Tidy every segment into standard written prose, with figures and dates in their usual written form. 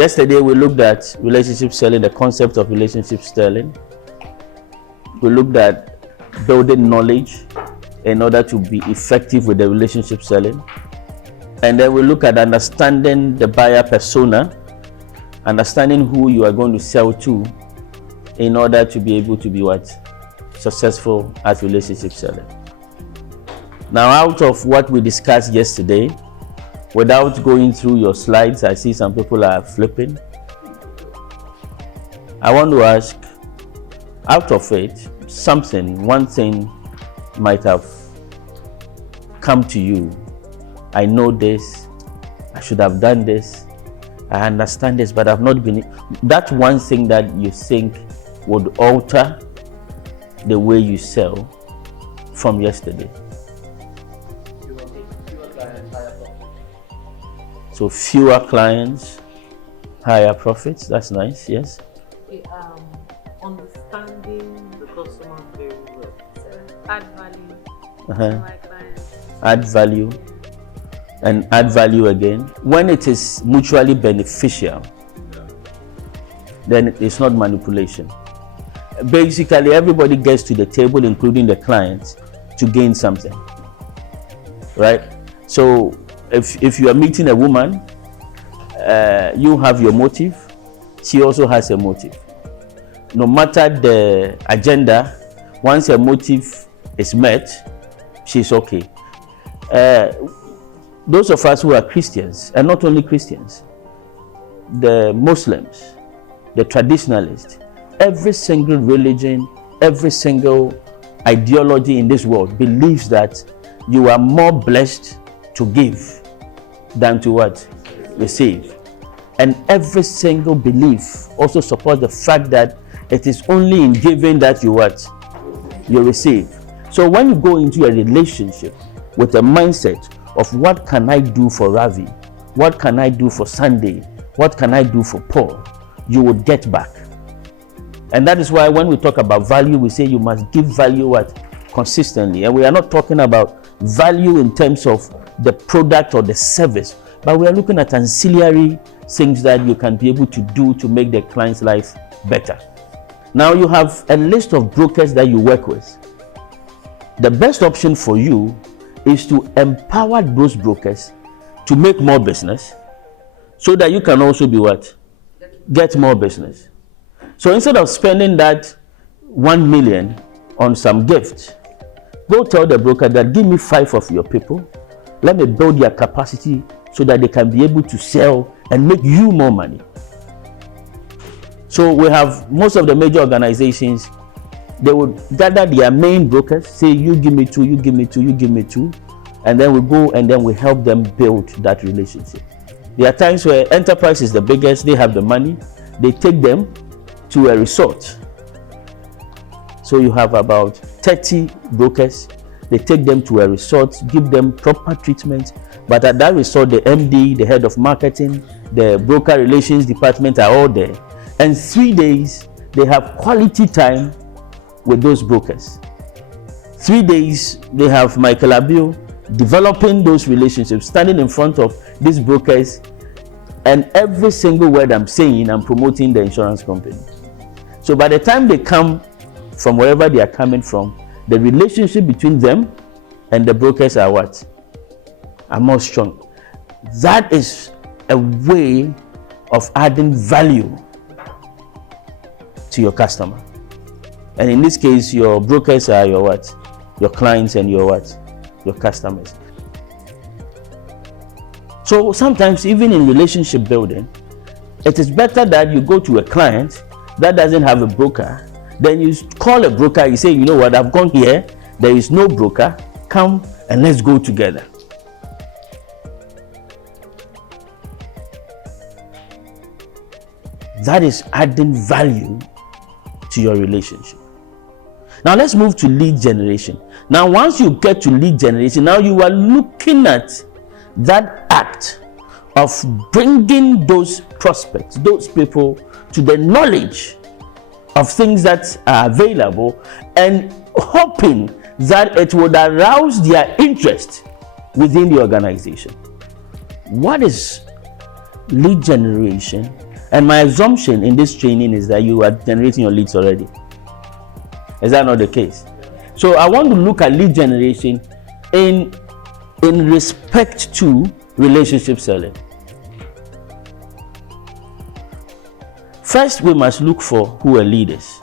Yesterday we looked at relationship selling, the concept of relationship selling. We looked at building knowledge in order to be effective with the relationship selling. And then we look at understanding the buyer persona, understanding who you are going to sell to in order to be able to be successful at relationship selling. Now, out of what we discussed yesterday, without going through your slides, I see some people are flipping. I want to ask, out of it, one thing might have come to you. I know this, I should have done this, I understand this, but I've not been. That one thing that you think would alter the way you sell from yesterday. So fewer clients, higher profits. That's nice. Yes. Okay, understanding the customer very well. So add value to my clients. Add value. And add value again. When it is mutually beneficial, then it's not manipulation. Basically, everybody gets to the table, including the clients, to gain something. Right? So if you are meeting a woman, you have your motive, she also has a motive. No matter the agenda, once her motive is met, she's okay. Those of us who are Christians, and not only Christians, the Muslims, the traditionalists, every single religion, every single ideology in this world believes that you are more blessed to give than to receive. And every single belief also supports the fact that it is only in giving that you receive. So when you go into a relationship with a mindset of what can I do for Ravi, what can I do for Sunday, what can I do for Paul, you will get back. And that is why when we talk about value, we say you must give value consistently. And we are not talking about value in terms of the product or the service, but we are looking at ancillary things that you can be able to do to make the client's life better. Now you have a list of brokers that you work with. The best option for you is to empower those brokers to make more business so that you can also be get more business. So instead of spending that 1 million on some gift, go tell the broker that give me 5 of your people, let me build their capacity so that they can be able to sell and make you more money. So we have most of the major organizations, they would gather their main brokers, say you give me 2, you give me 2, you give me 2, and then we go and then we help them build that relationship. There are times where Enterprise is the biggest, they have the money, they take them to a resort. So you have about 30 brokers, they take them to a resort, give them proper treatment, but at that resort the MD, the head of marketing, the broker relations department are all there. And 3 days they have quality time with those brokers. 3 days they have Michael Abiu developing those relationships, standing in front of these brokers, and every single word I'm saying, I'm promoting the insurance company. So by the time they come from wherever they are coming from, the relationship between them and the brokers are more strong. That is a way of adding value to your customer. And in this case, your brokers are your clients and your customers. So sometimes even in relationship building, it is better that you go to a client that doesn't have a broker. Then you call a broker, you say, you know what, I've gone here, there is no broker, come and let's go together. That is adding value to your relationship. Now let's move to lead generation. Now once you get to lead generation, now you are looking at that act of bringing those prospects, those people, to the knowledge of things that are available and hoping that it would arouse their interest within the organization. What is lead generation And my assumption in this training is that you are generating your leads already. Is that not the case? So I want to look at lead generation in respect to relationship selling. First, we must look for who a lead is.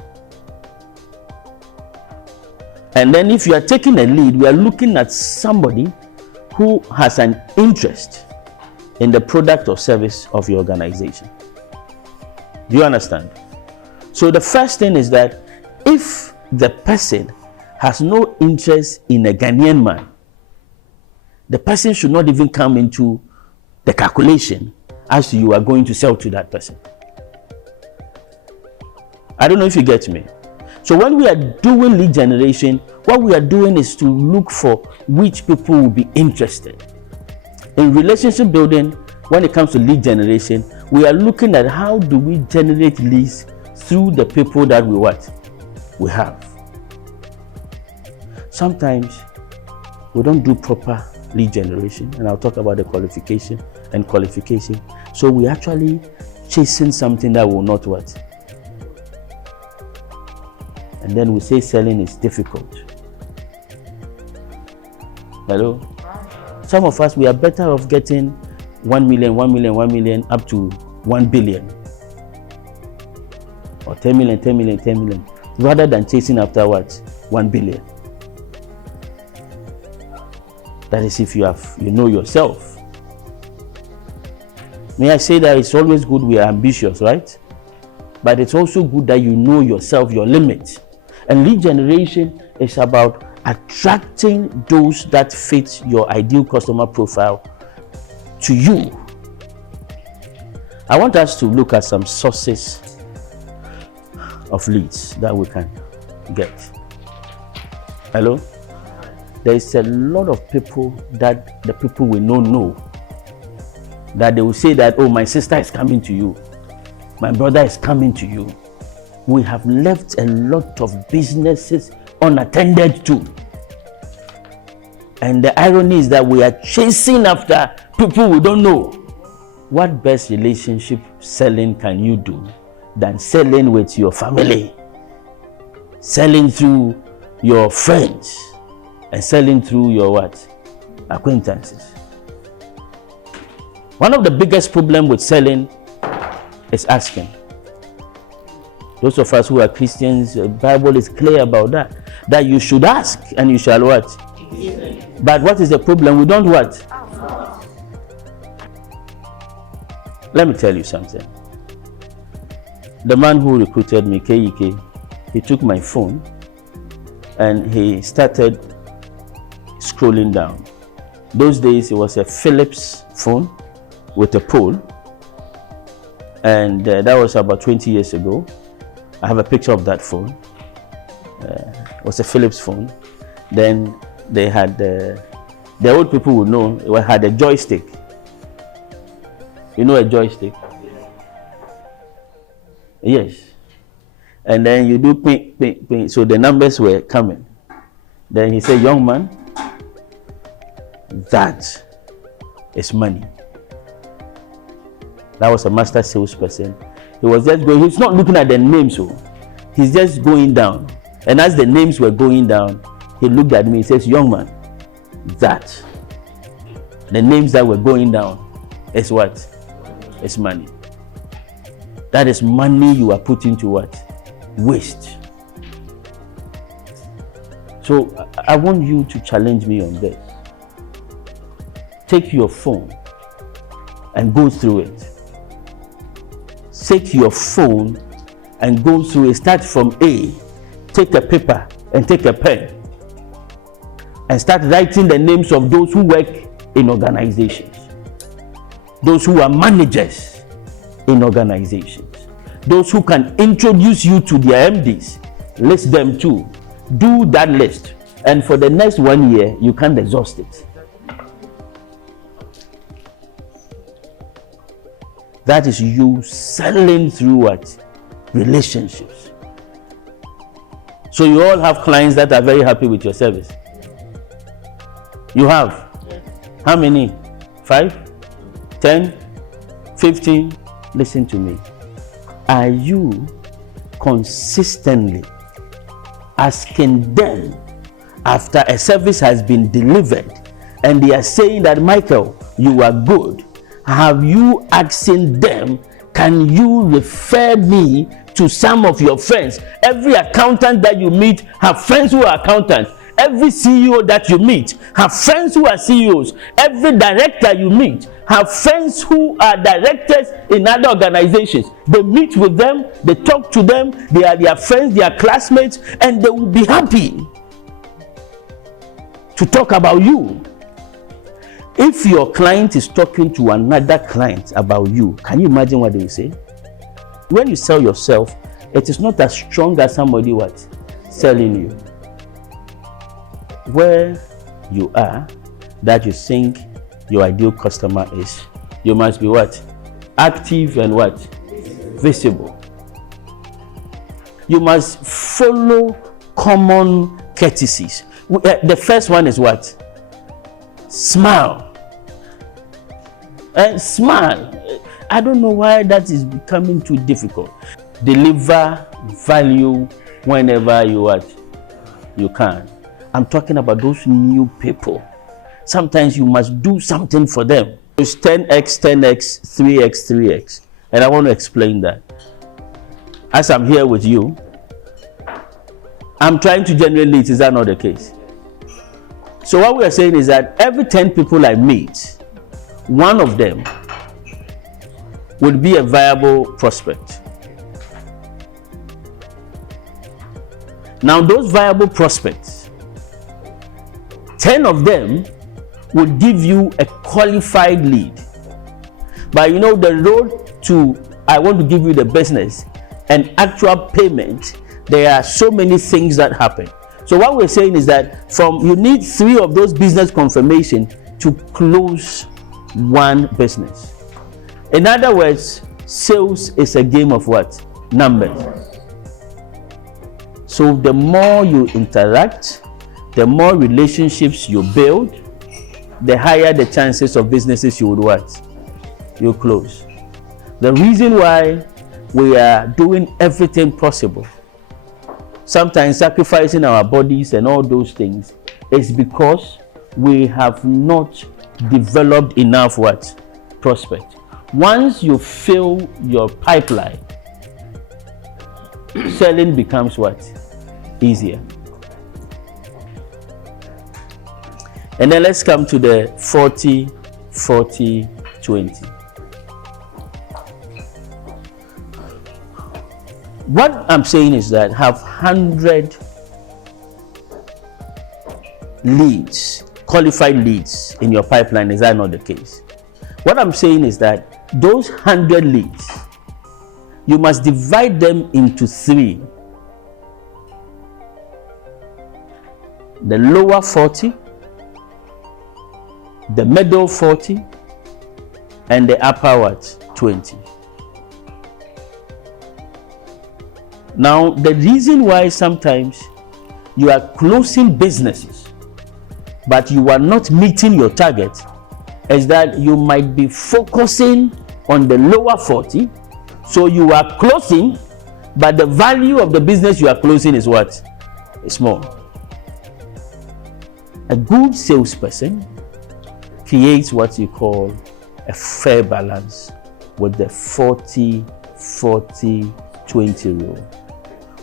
And then if you are taking a lead, we are looking at somebody who has an interest in the product or service of your organization. Do you understand? So the first thing is that if the person has no interest in a Ghanaian man, the person should not even come into the calculation as you are going to sell to that person. I don't know if you get me. So when we are doing lead generation, what we are doing is to look for which people will be interested. In relationship building, when it comes to lead generation, we are looking at how do we generate leads through the people that we have. Sometimes we don't do proper lead generation, and I'll talk about the qualification. So we actually chasing something that will not what? And then we say selling is difficult. Hello? Some of us, we are better off getting 1 million up to 1 billion. Or 10 million, rather than chasing after what? 1 billion. That is if you know yourself. May I say that it's always good we are ambitious, right? But it's also good that you know yourself, your limits. And lead generation is about attracting those that fit your ideal customer profile to you. I want us to look at some sources of leads that we can get. Hello? There is a lot of people that the people we know that they will say that, oh, my sister is coming to you, my brother is coming to you. We have left a lot of businesses unattended to. And the irony is that we are chasing after people we don't know. What best relationship selling can you do than selling with your family, selling through your friends, and selling through your what? Acquaintances. One of the biggest problems with selling is asking. Those of us who are Christians, the Bible is clear about that you should ask and you shall what? But what is the problem? We don't what? Let me tell you something. The man who recruited me, KEK, he took my phone and he started scrolling down. Those days it was a Philips phone with a pole, and that was about 20 years ago. I have a picture of that phone. It was a Philips phone. Then they had the old people would know it had a joystick. You know a joystick? Yes. And then you do ping, ping, ping. So the numbers were coming. Then he said, young man, that is money. That was a master salesperson. He was just going, he's not looking at the names, so he's just going down. And as the names were going down, he looked at me, he says, young man, that the names that were going down is what? It's money. That is money you are putting to what? Waste. So I want you to challenge me on this. Take your phone and go through it. Take your phone and go through it. Start from A. Take a paper and take a pen and start writing the names of those who work in organizations, those who are managers in organizations, those who can introduce you to their MDs. List them too. Do that list, and for the next 1 year you can't exhaust it. That is you selling through what? Relationships. So you all have clients that are very happy with your service. You have? Yes. How many? 5? 10? 15? Listen to me. are you consistently asking them after a service has been delivered and they are saying that, Michael, you are good? Have you asking them, can you refer me to some of your friends? Every accountant that you meet have friends who are accountants. Every CEO that you meet have friends who are CEOs. Every director you meet have friends who are directors in other organizations. They meet with them, they talk to them, they are their friends, they are classmates, and they will be happy to talk about you. If your client is talking to another client about you, can you imagine what they will say? When you sell yourself, it is not as strong as somebody what? Selling you. Where you are, that you think your ideal customer is, you must be what? Active and what? Visible. You must follow common courtesies. The first one is what? Smile. Smile. I don't know why that is becoming too difficult. Deliver value whenever you can. I'm talking about those new people. Sometimes you must do something for them. It's 10x, 10x, 3x, 3x. And I want to explain that. As I'm here with you, I'm trying to generate leads. Is that not the case? So what we are saying is that every 10 people I meet, one of them would be a viable prospect. Now those viable prospects, 10 of them would give you a qualified lead. But you know, the road to I want to give you the business and actual payment, there are so many things that happen. So what we're saying is that you need 3 of those business confirmation to close one business. In other words, sales is a game of what? Numbers. So the more you interact, the more relationships you build, the higher the chances of businesses you would what? You close. The reason why we are doing everything possible, sometimes sacrificing our bodies and all those things, is because we have not developed enough what? Prospect. Once you fill your pipeline, selling becomes what? Easier. And then let's come to the 40, 40, 20. What I'm saying is that have 100 leads, qualified leads in your pipeline. Is that not the case? What I'm saying is that those 100 leads, you must divide them into 3. The lower 40, the middle 40, and the upper what? 20. Now, the reason why sometimes you are closing businesses, but you are not meeting your target, is that you might be focusing on the lower 40, so you are closing, but the value of the business you are closing is what? It's small. A good salesperson creates what you call a fair balance with the 40, 40, 20 rule.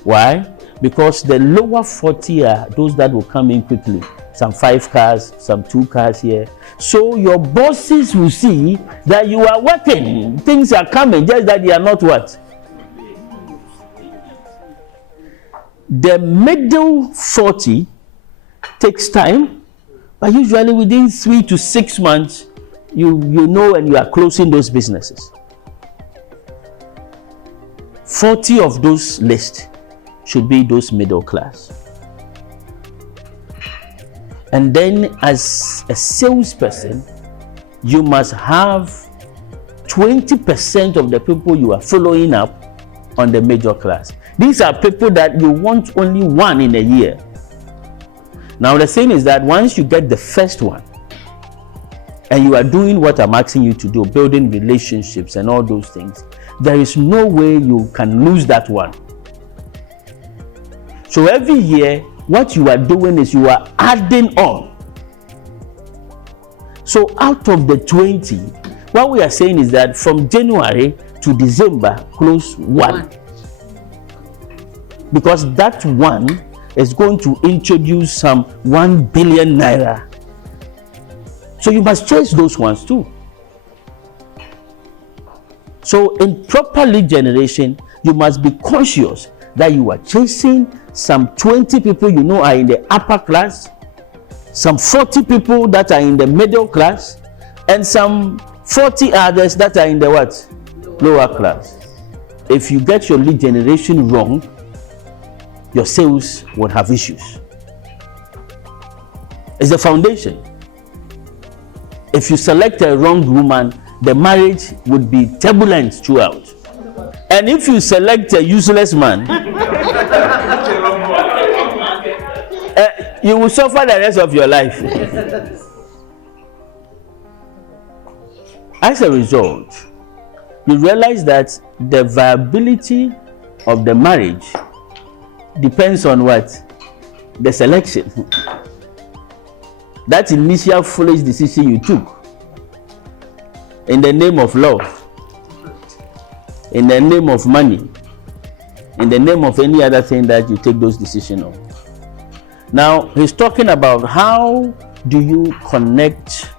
Why? Because the lower 40 are those that will come in quickly. Some 5 cars, some 2 cars here. So your bosses will see that you are working. Things are coming, just that they are not what? The middle 40 takes time, but usually within 3 to 6 months, you know, and you are closing those businesses. 40 of those lists should be those middle class. And then as a salesperson, you must have 20% of the people you are following up on the middle class. These are people that you want only one in a year. Now the thing is that once you get the first one, and you are doing what I'm asking you to do, building relationships and all those things, there is no way you can lose that one. So every year, what you are doing is you are adding on. So out of the 20, what we are saying is that from January to December, close one. Because that one is going to introduce some 1 billion naira. So you must chase those ones too. So in proper lead generation, you must be conscious that you are chasing some 20 people you know are in the upper class, some 40 people that are in the middle class, and some 40 others that are in the what? Lower class. If you get your lead generation wrong, your sales would have issues. It's the foundation. If you select a wrong woman, the marriage would be turbulent throughout. And if you select a useless man, you will suffer the rest of your life. As a result, you realize that the viability of the marriage depends on what? The selection. That initial foolish decision you took in the name of love, in the name of money, in the name of any other thing that you take those decisions on. Now, he's talking about how do you connect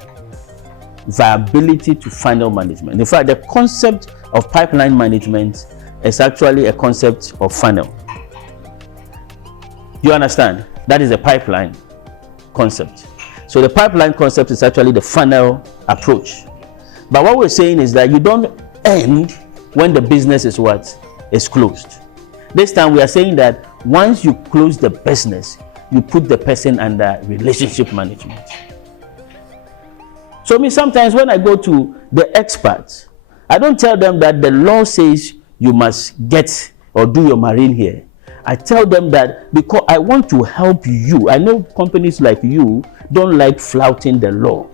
viability to funnel management. In fact, the concept of pipeline management is actually a concept of funnel. You understand? That is a pipeline concept. So the pipeline concept is actually the funnel approach. But what we're saying is that you don't end when the business is what? Is closed. This time we are saying that once you close the business, you put the person under relationship management. So sometimes when I go to the experts, I don't tell them that the law says you must get or do your marine here. I tell them that because I want to help you. I know companies like you don't like flouting the law.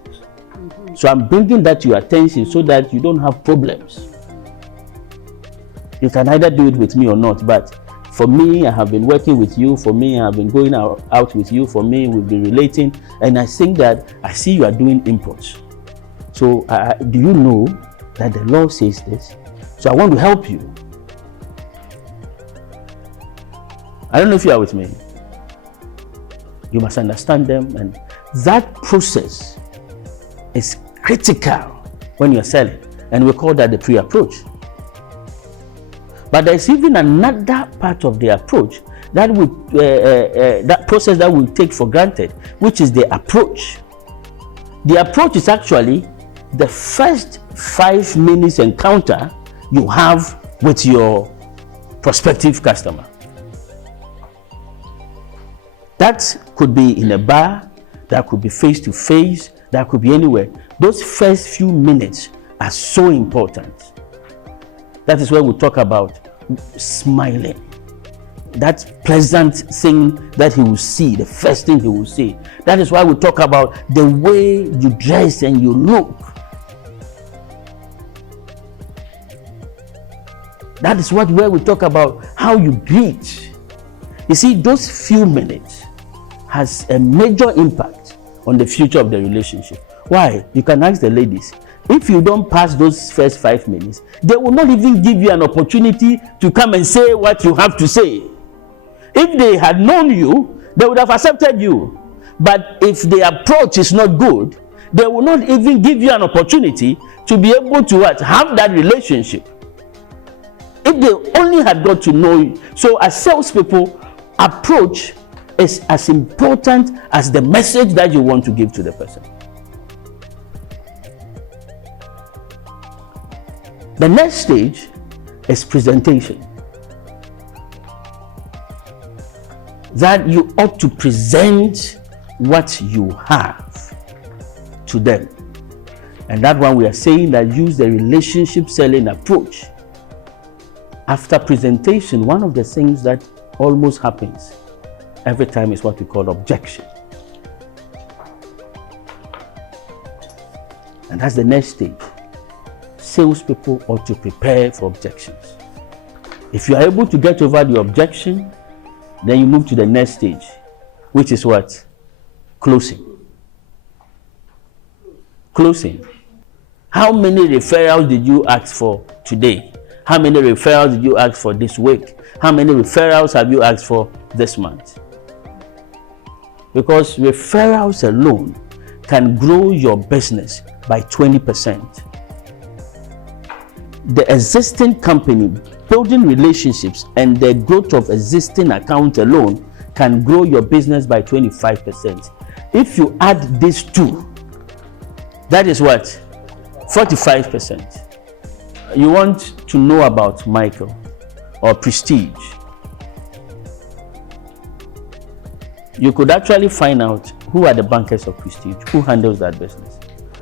So I'm bringing that to your attention so that you don't have problems. You can either do it with me or not, but for me, I have been working with you. For me, I have been going out with you. For me, we've been relating. And I think that I see you are doing imports. So do you know that the law says this? So I want to help you. I don't know if you are with me. You must understand them. And that process is critical when you're selling. And we call that the pre-approach. But there's even another part of the approach that that process that we take for granted, which is the approach. The approach is actually the first 5 minutes encounter you have with your prospective customer. That could be in a bar, that could be face to face, that could be anywhere. Those first few minutes are so important. That is where we talk about smiling. That pleasant thing that he will see, the first thing he will see. That is why we talk about the way you dress and you look. That is where we talk about how you greet. You see, those few minutes has a major impact on the future of the relationship. Why? You can ask the ladies. If you don't pass those first 5 minutes, they will not even give you an opportunity to come and say what you have to say. If they had known you, they would have accepted you. But if the approach is not good, they will not even give you an opportunity to be able to have that relationship. If they only had got to know you. So as salespeople, approach is as important as the message that you want to give to the person. The next stage is presentation. That you ought to present what you have to them. And that one we are saying that use the relationship selling approach. After presentation, one of the things that almost happens every time is what we call objection. And that's the next stage. salespeople ought to prepare for objections. If you are able to get over the objection, then you move to the next stage, which is what? Closing. Closing. How many referrals did you ask for today? How many referrals did you ask for this week? How many referrals have you asked for this month? Because referrals alone can grow your business by 20%. The existing company, building relationships and the growth of existing accounts alone can grow your business by 25%. If you add these two, that is what? 45%. You want to know about Michael or Prestige. You could actually find out who are the bankers of Prestige, who handles that business.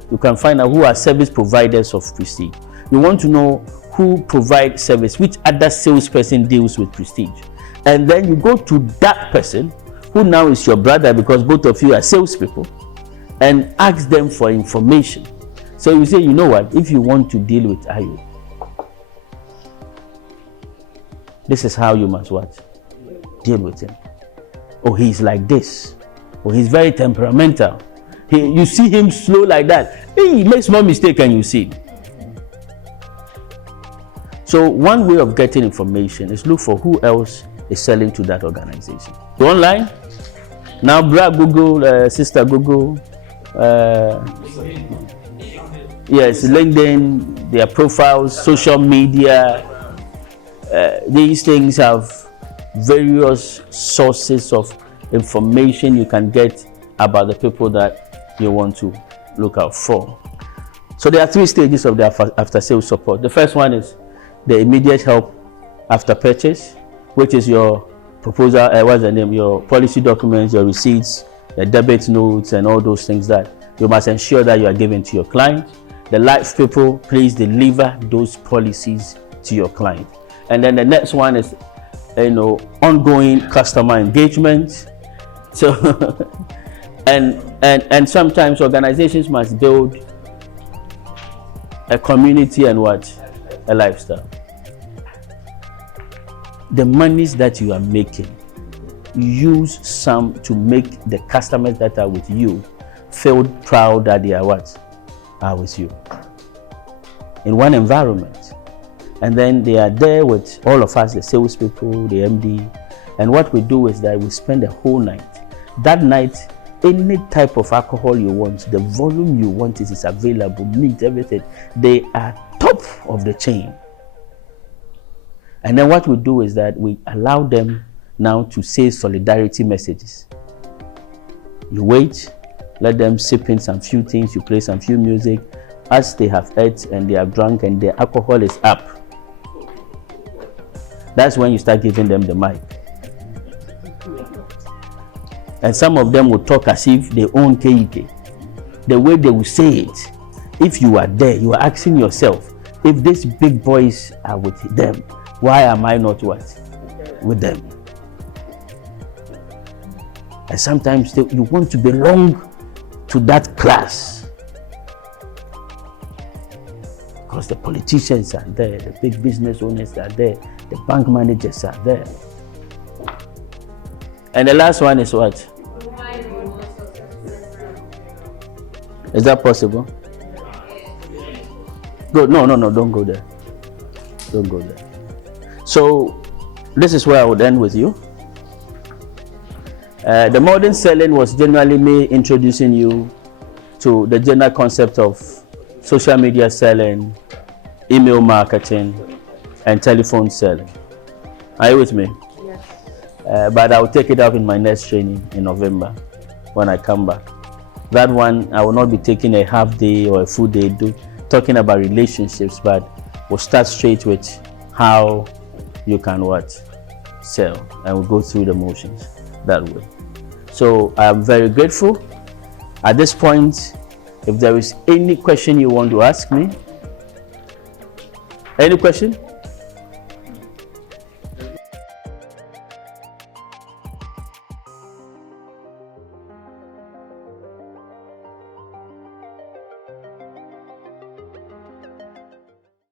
You can find out who are service providers of Prestige. You want to know who provides service, which other salesperson deals with Prestige. And then you go to that person, who now is your brother because both of you are salespeople, and ask them for information. So you say, you know what, if you want to deal with Ayo, this is how you must what? Deal with him. Oh, he's like this. Oh, he's very temperamental. You see him slow like that. He makes one mistake and you see. So one way of getting information is look for who else is selling to that organization. Go online. Now, bra Google, sister Google. Yes, LinkedIn, their profiles, social media. These things have various sources of information you can get about the people that you want to look out for. So there are 3 stages of the after sales support. The first one is the immediate help after purchase, which is your proposal, what's the name, your policy documents, your receipts, the debit notes, and all those things that you must ensure that you are giving to your client. The life people, please deliver those policies to your client. And then the next one is, ongoing customer engagement. So, and sometimes organizations must build a community and what? A lifestyle. The monies that you are making, use some to make the customers that are with you feel proud that they are what? Are with you. In one environment. And then they are there with all of us, the salespeople, the MD. And what we do is that we spend the whole night. That night, any type of alcohol you want, the volume you want is available, meat, everything. They are top of the chain. And then what we do is that we allow them now to say solidarity messages. You wait, let them sip in some few things, you play some few music. As they have ate and they have drunk and the alcohol is up, that's when you start giving them the mic. And some of them will talk as if they own KEK. The way they will say it, if you are there, you are asking yourself, if these big boys are with them, why am I not what? With them? And sometimes you want to belong to that class. Because the politicians are there, the big business owners are there, the bank managers are there. And the last one is what? Is that possible? Go, no, don't go there. Don't go there. So, this is where I would end with you. The modern selling was generally me introducing you to the general concept of social media selling, email marketing, and telephone selling. Are you with me? Yes. But I'll take it up in my next training in November when I come back. That one, I will not be taking a half day or a full day talking about relationships, but we'll start straight with how you can what? Sell. And we'll go through the motions that way. So I'm very grateful. At this point, if there is any question you want to ask me, any question?